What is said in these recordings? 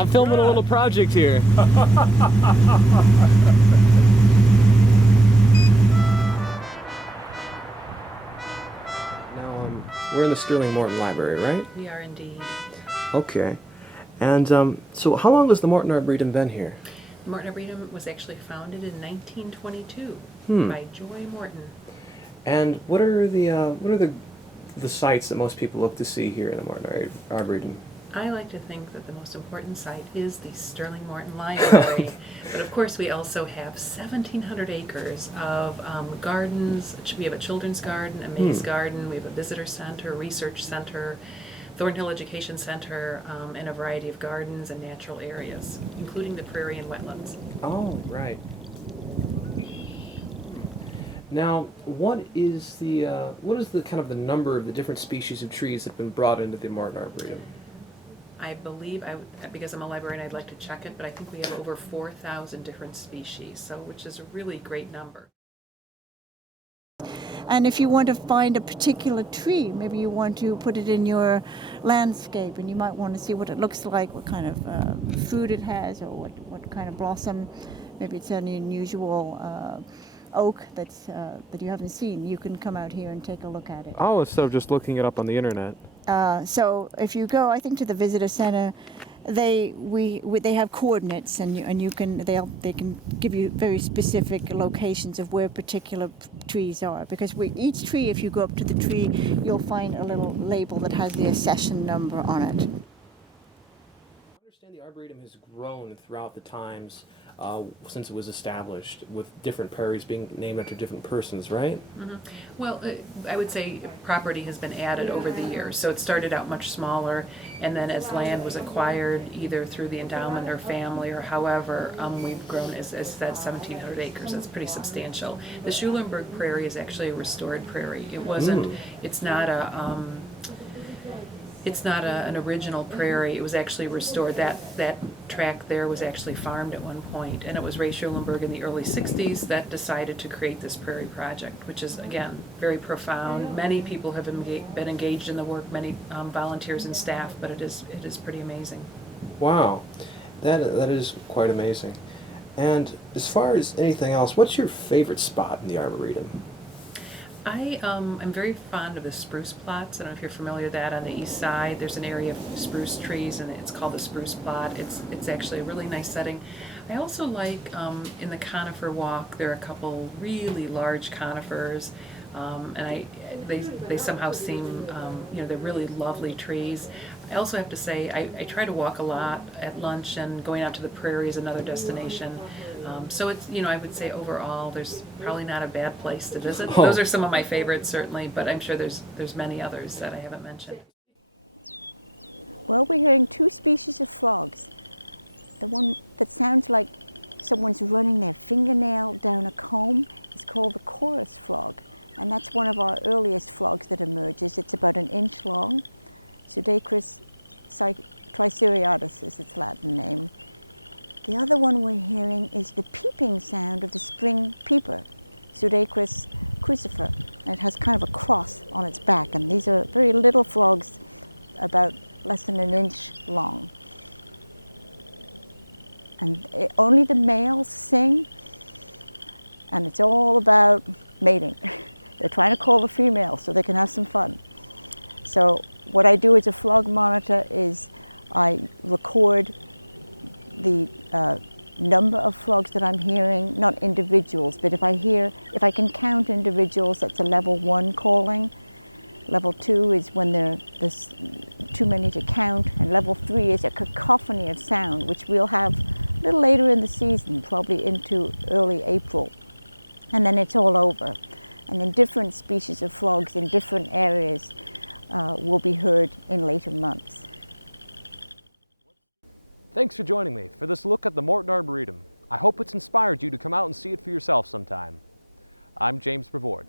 I'm filming a little project here. Now, we're in the Sterling Morton Library, right? We are indeed. Okay. And so how long has the Morton Arboretum been here? The Morton Arboretum was actually founded in 1922 by Joy Morton. And what are the sites that most people look to see here in the Morton Arboretum? I like to think that the most important site is the Sterling Morton Library, but of course we also have 1,700 acres of gardens. We have a children's garden, a maze garden, we have a visitor center, research center, Thornhill Education Center, and a variety of gardens and natural areas, including the prairie and wetlands. Oh, right. Now, what is the kind of the number of the different species of trees that have been brought into the Morton Arboretum? I believe, because I'm a librarian, I'd like to check it, but I think we have over 4,000 different species, which is a really great number. And if you want to find a particular tree, maybe you want to put it in your landscape, and you might want to see what it looks like, what kind of fruit it has, or what kind of blossom. Maybe it's an unusual oak that you haven't seen. You can come out here and take a look at it. Oh, instead of just looking it up on the internet. So if you go, I think, to the visitor center, they have coordinates, and they can give you very specific locations of where particular trees are. Because each tree, if you go up to the tree, you'll find a little label that has the accession number on it. I understand the Arboretum has grown throughout the times since it was established, with different prairies being named after different persons, right? Mm-hmm. Well, I would say property has been added over the years. So it started out much smaller, and then as land was acquired, either through the endowment or family or however, we've grown as that 1,700 acres. That's pretty substantial. The Schulenburg Prairie is actually a restored prairie. It wasn't. It's not an original prairie. It was actually restored. That tract there was actually farmed at one point, and it was Ray Schulenburg in the early 60s that decided to create this prairie project, which is, again, very profound. Many people have been engaged in the work, many volunteers and staff, but it is pretty amazing. Wow, that is quite amazing. And as far as anything else, what's your favorite spot in the Arboretum? I'm very fond of the spruce plots. I don't know if you're familiar with that. On the east side, there's an area of spruce trees, and it's called the spruce plot. It's actually a really nice setting. I also like in the conifer walk, there are a couple really large conifers, and they somehow seem they're really lovely trees. I also have to say I try to walk a lot at lunch, and going out to the prairie is another destination. So it's, I would say overall there's probably not a bad place to visit. Oh. Those are some of my favorites, certainly, but I'm sure there's many others that I haven't mentioned. Well, we're hearing two species of frogs. The one that sounds like someone's running their fingernail down a comb is called the chorus frog, and that's one of our earliest frogs that emerges. It's about an inch long. Pseudacris triceriatus is its Latin name. The other one we're hearing is the peeping sound of the spring peeper, Pseudacris crucifer, and it has kind of a cross on its back, and these are very little frogs, about less than an inch long. And only the males sing, and it's all about mating. They're trying to call the female so they can have some fun. So what I do as a frog monitor is I record the number of frogs that I'm hearing, not individuals, but if I can count individuals, that's a level 1 calling. Level 2 is when there's too many to count, and level 3 is a cacophony of sound, which we'll have a little later in the season, probably into early April. And then it's all over. And then different species of frogs in different areas will be heard in later months. Thanks for joining me for this look at the Morton Arboretum. I hope it's inspired you to come out and see it for yourself sometime. I'm James Brevord.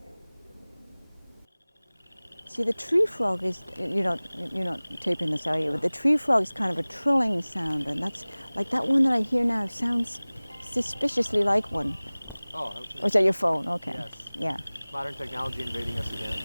See, the tree frog is, you're not taping this, are you? But the tree frog is kind of a trilling sound, and that's like that one that I hear now sounds suspiciously like one. Oh, or is that your phone? Okay. Yes. Yeah. Modern technology invading us again.